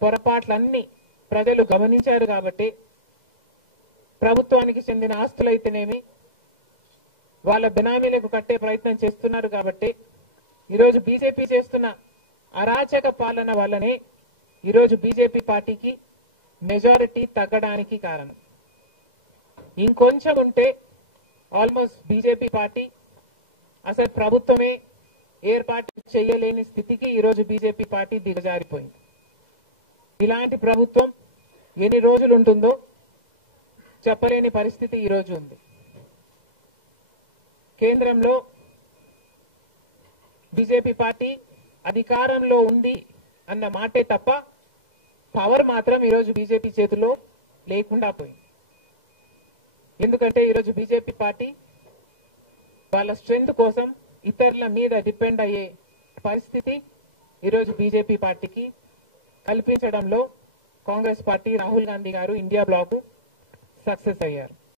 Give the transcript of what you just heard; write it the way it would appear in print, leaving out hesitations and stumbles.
పొరపాట్లన్నీ ప్రజలు గమనించారు కాబట్టి ప్రభుత్వానికి చెందిన ఆస్తులైతేనేమి వాళ్ళ బెనామీలకు కట్టే ప్రయత్నం చేస్తున్నారు కాబట్టి ఈరోజు బీజేపీ చేస్తున్న అరాచక పాలన వల్లనే ఈరోజు బీజేపీ పార్టీకి మెజారిటీ తగ్గడానికి కారణం. ఇంకొంచెం ఉంటే ఆల్మోస్ట్ బీజేపీ పార్టీ అసలు ప్రభుత్వమే ఏర్పాటు చేయలేని స్థితికి ఈరోజు బీజేపీ పార్టీ దిగజారిపోయింది. ఇలాంటి ప్రభుత్వం ఎన్ని రోజులు ఉంటుందో చెప్పలేని పరిస్థితి ఈరోజు ఉంది. కేంద్రంలో బీజేపీ పార్టీ అధికారంలో ఉంది అన్న మాటే తప్ప పవర్ మాత్రం ఈరోజు బీజేపీ చేతిలో లేకుండా పోయింది. ఎందుకంటే ఈరోజు బీజేపీ పార్టీ వాళ్ళ స్ట్రెంగ్త్ కోసం ఇతరుల మీద డిపెండ్ అయ్యే పరిస్థితి ఈరోజు బీజేపీ పార్టీకి కల్పించడంలో కాంగ్రెస్ పార్టీ రాహుల్ గాంధీ గారు ఇండియా బ్లాక్ సక్సెస్ అయ్యారు.